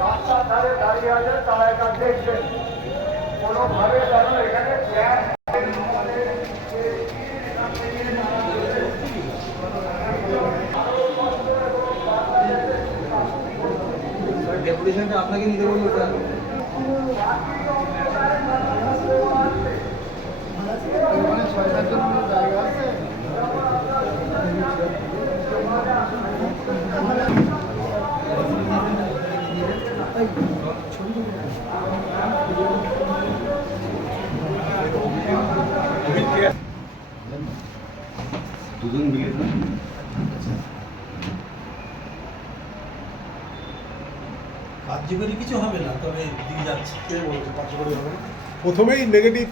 রাস্তার ধারে দাঁড়িয়ে আছে তারা এটা দেখবেন কোনোভাবে যেন এখানে ডেপুটেশনটা আপনাকে নিতে বলবো স্যার। দুজন মিলে না কার্যকরী কিছু হবে না, তবে দিয়ে যাচ্ছে। কে বলছে কার্যকরী হবে না? প্রথমেই নেগেটিভ